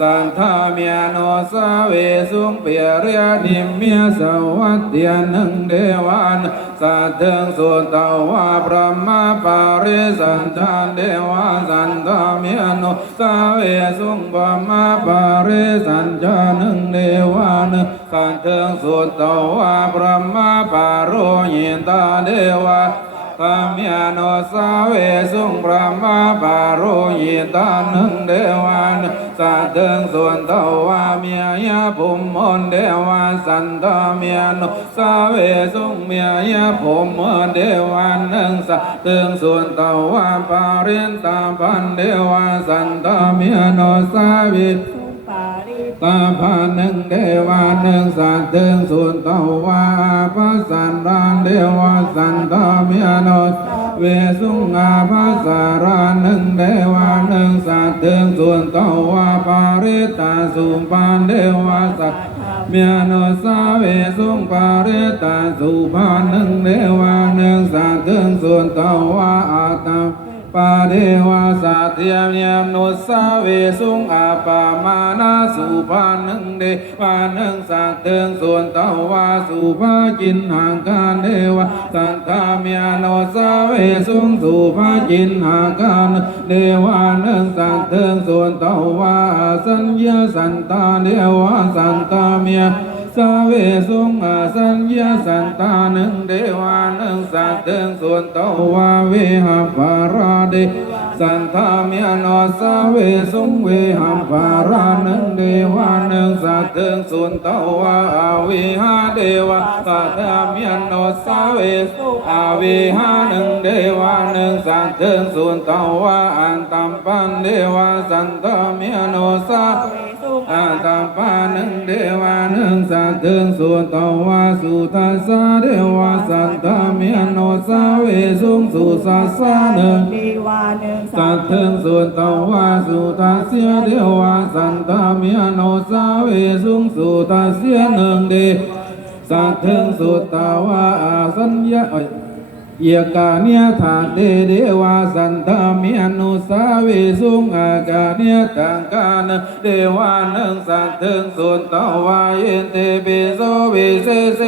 สันตาเมียโนสาเวสุงเปียเรียนิมเมียสวัสเดียนึงเดวันสัตถึงสุตาวาพระมาปาริสันทานเดวาสันทาเมียโนสาเวสุงพระมาปาริสันจานึงเดวันสัตถึงสุตาวาพระมาปาโรยินตาเดวา ธรรมยาโนสาเวสุงพระมาปาโรยิตานึงเดวันสัตถึงส่วนตวาเมียยาภุมมนเดวาสันตเมียโนสาเวสุงเมียยาภุมมนเดวันนึงสัตถึงส่วนตวาปารินตาพันเดวาสันตเมียโนสาเวสุปาริ ตาพานึงเดวานึงสัตถึงส่วนตวาปะสันดานเดวาสันตเมียโนเวสุงอาภาสารานึงเดวานึงสัตถึงส่วนตวาปาริตาสุปานเดวาสัตเมียโนสาเวสุงปาริตาสุปานนึงเดวานึงสัตถึงส่วนตวาอาตา ปาเดวาสัตยามยมนุสาเวสุงอาปามานาสุปาหนึ่งเดวานึ่งสัตถึงส่วนเตวาสุภาจินห่างการเดวาสันทามยาโนสาเวสุงสุภาจินห่างการเดวานึ่งสัตถึงส่วนเตวาสัญญาสันตาเดวาสันตามยา สาเวสุงอาสัญญาสันตานึงเดวานึงสัตถึงส่วนตวาเวหาปาราเดสันทามยโนสาเวสุงเวหาปารานึงเดวานึงสัตถึงส่วนตวาอาวิหาเดวาสัทธามยโนสาเวสุอาวิหานึงเดวานึงสัตถึงส่วนตวาอันตัมปันเดวาสันทามยโนสาเว อาตาปานังเดวานังสัตถึงสุตวาสุทัสสะเดวาสัตตามิยโนสาเวสุงสุสัสสะนังเดวานึงสัตถึงสุตวาสุทัสสะเดวาสัตตามิยโนสาเวสุงสุทัสสะนังเดสัตถึงสุตวาอาสัญญา เยกาเนียทาเตเดวาสันตามิอนุสาเวสุงอากาเนียตังกานเดวานังสัตถึงสุนตวาเยนเตเบโซเวเซเซ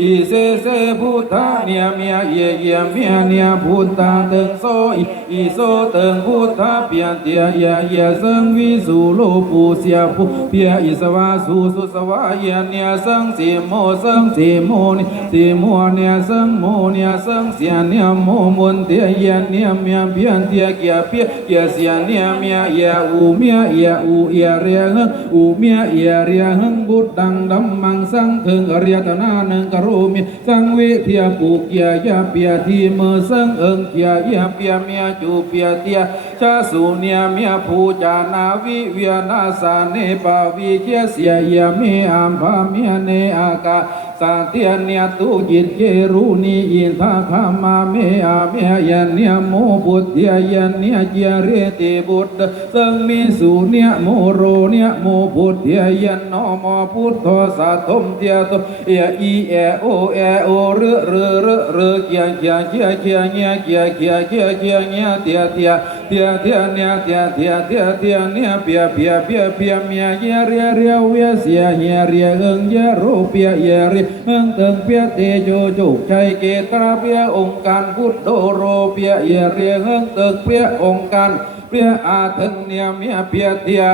อิเซเซพุทธาเนียเมียเยเยเมียเนียพุทธาตึงโซอิอิโซตึงพุทธาเปียนเตียเยเยสังวิสุโลปูเสียปุเปียอิสวาสุสุสวาเยเนียสังสีโมสังสีโมนิสีโมเนียสังโมเนียสังสียเนียโมมุนเตียเยเนียเมียเพียนเตียเกียเปียเกียเสียเนียเมียเยอูเมียเยอูเยเรียงอูเมียเยเรียงบุตดังดัมมังสังถึงอริยตนานังกรูมิสังวิเทียปูเกียยาเปียทีมือสังเอิงเกียยาเปียเมียจูเปียเตียชาสูเนียเมียผูจานาวิเวียนาสาเนปาวิเกียเสียเยเมียอัมพาเมียเนอากา สาเตียนเนียตุจิตเจรุนีอินทาคามาเมอาเมยันเนียโมบุตรเยยันเนียเจเรติบุตรสังมีสุเนียโมโรเนียโมบุตรเยยันนมพุทโธสัตถมเทียตเออีเอโอเอโอเรเรเรเรเกียเกียเกียเกียเนียเกียเกียเกียเกียเนียเทียเทีย เดียเดียเนียเดียเดียเดียเดียเนียเปียเปียเปียเปียเมียเยเรียเรียวเวียเสียเยเรียเอิงเยโรเปียเยเรียเอิงเติงเปียเตโจจุกใจเกตราเปียองค์การพุทธโดโรเปียเยเรียเอิงเติงเปียองค์การเปียอาถึงเนียเมียเปียเตีย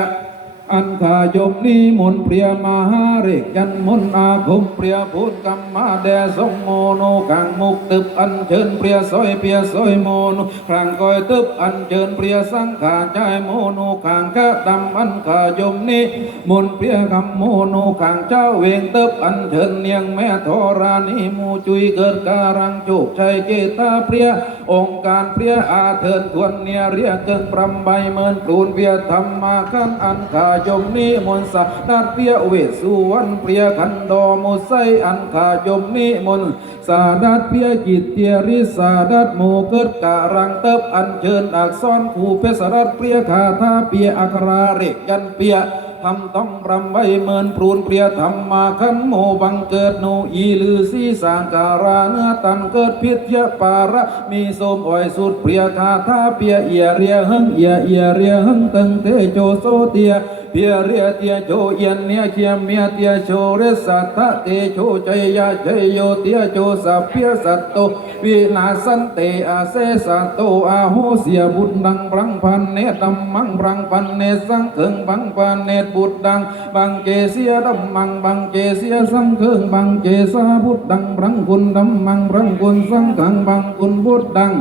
อันขายมนิมนต์เปรียมหาเรกกันมนอาคมเปรียพุทธกรรมาแดสงโมโนกังมุกตึบอันเชิญเปรียซอยเปียซอยโมโนครังก้อยตึบอันเชิญเปรียสังขาใจโมโนขังกะดำอันขายมนิมนต์เปรียกำโมโนขังเจ้าเวงตึบอันเชิญเนียงแม่ธรานีมูจุยเกิดการังโจกชัยเจตาเปรียองค์การเปรียอาเทินทวนเนียเรียกเกิงปรำใบเมินปลูนเปียธรรมาคันอันขายายมนิมนต์สาดัดเปียเวสุวรรณเปรียขันโดมุไซอันขายมนิมนต์สาดัดเปียจิตเตียริสาดัดโมเกิดการังเติบอันเชิญอักษรคูเพสรัดเปรียคาถาเปียอัคราเรกยันเปียทำต้องรำไว้เมินปรูนเปรียธรรมมาขันโมบังเกิดโนอีลือสีสางการาเนื้อตันเกิดพิษยะปาระมีสมอ้อยสุดเปรียคาถาเปียเอียเรียหังเอียเอียเรียหังตึงเตโจโซเตีย เปียเรียเตียโจเอียนเนียเคียมเมียเตียโชเรสัตตะเตโชใจยาใจโยเตียโจสัพเพียสัตโตวินาสันเตอาเซสัตโตอาโหเสียบุญดังบรังพันเนตัมมังบรังพันเนสังเถิงบังพันเนตบุตรดังบังเจเสียดัมมังบังเจเสียสังเคิงบังเจสาพุทธังบรังคุณดัมมังบรังคุณสังขังบังคุณพุทธัง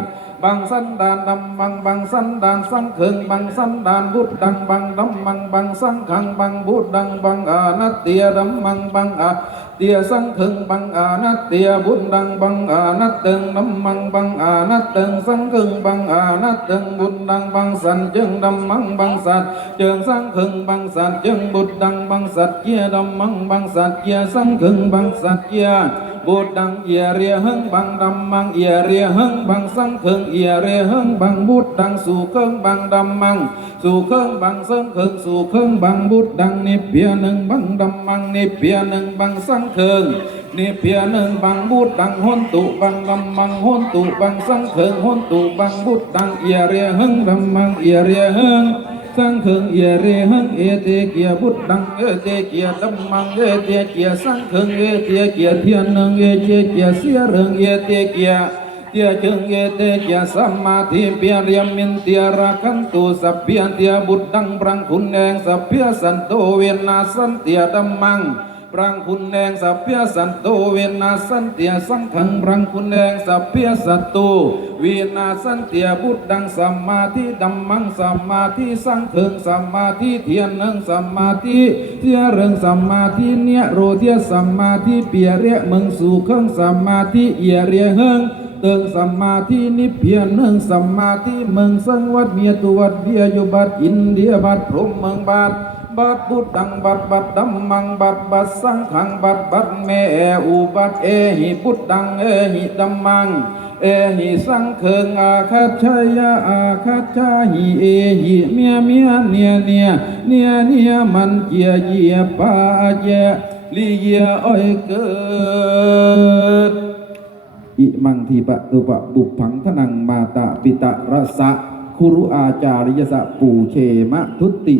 บังสันดานดัมมังบังสันดานสังเคิงบังสันดานบุตดังบังดัมมังบังสังขังบังบุตดังบังอานัตเตียดัมมังบังอาเตียสังเคิงบังอานัตเตียบุตดังบังอานัตเติงดัมมังบังอานัตเติงสังเคิงบังอานัตเติงบุตดังบังสันจึงดัมมังบังสัตเจิงสังเคิงบังสัตจึงบุตดังบังสัตเกียดัมมังบังสัตเกียสังเคิงบังสัตเกีย บุตรดังเอียเรียหังบังดำมังเอียเรียหังบังสังเคิงเอียเรียหังบังบุตรดังสู่เคิงบังดำมังสู่เคิงบังสังเคิงสู่เคิงบังบุตรดังนิเพียหนึ่งบังดำมังนิเพียหนึ่งบังสังเคิงนิเพียหนึ่งบังบุตรดังหนตุบังดำมังหนตุบังสังเคิงหนตุบังบุตรดังเอียเรียหังดำมังเอียเรียหัง สังขังเอเรหังเอเตเกียบุตดังเอเตเกียดัมมังเอเตเกียสังขังเอเตเกียเทียนนังเอเจเกียเสียเริงเอเตเกียเตียจึงเอเตเกียสัมมาทิเปียเรียมินเตียรักขันตุสัพเพียเตียบุตดังปรังคุณแดงสัพเพียสันโตเวนาสันเตียดัมมัง รังคุณแดงสัพเพสันโตเวนาสันเตียสังขังรังคุณแดงสัพเพสัตตูเวนาสันเตียบุตรดังสัมมาทิดัมมังสัมมาทิสังเถิงสัมมาทิเทียนเนิงสัมมาทิเทียเริงสัมมาทิเนียโรเทียสัมมาทิเปียเรียมึงสู่เครื่องสัมมาทิเอียเรียเฮง ติงสัมมาทินิพเพียนหนึ่งสัมมาทิเมืองสังวัดเมียตุวัดเบียอยู่บัดอินเดียบัดพรหมเมืองบัดบัดบุตดังบัดบัดดัมมังบัดบัดสังขังบัดบัดเมเออุบัดเอหิบุตดังเอหิดัมมังเอหิสังเคิงอาคัจยาอาคัจฉาหิเอหิเมียเมียเนียเนียเนียเนียมันเจียเยียปาเยลีเยอ้อยเกิด อิมังทีปะตุปะบุพังทนังมาตาปิตะรสะคุรุอาจาริยสะปูเชมะทุติ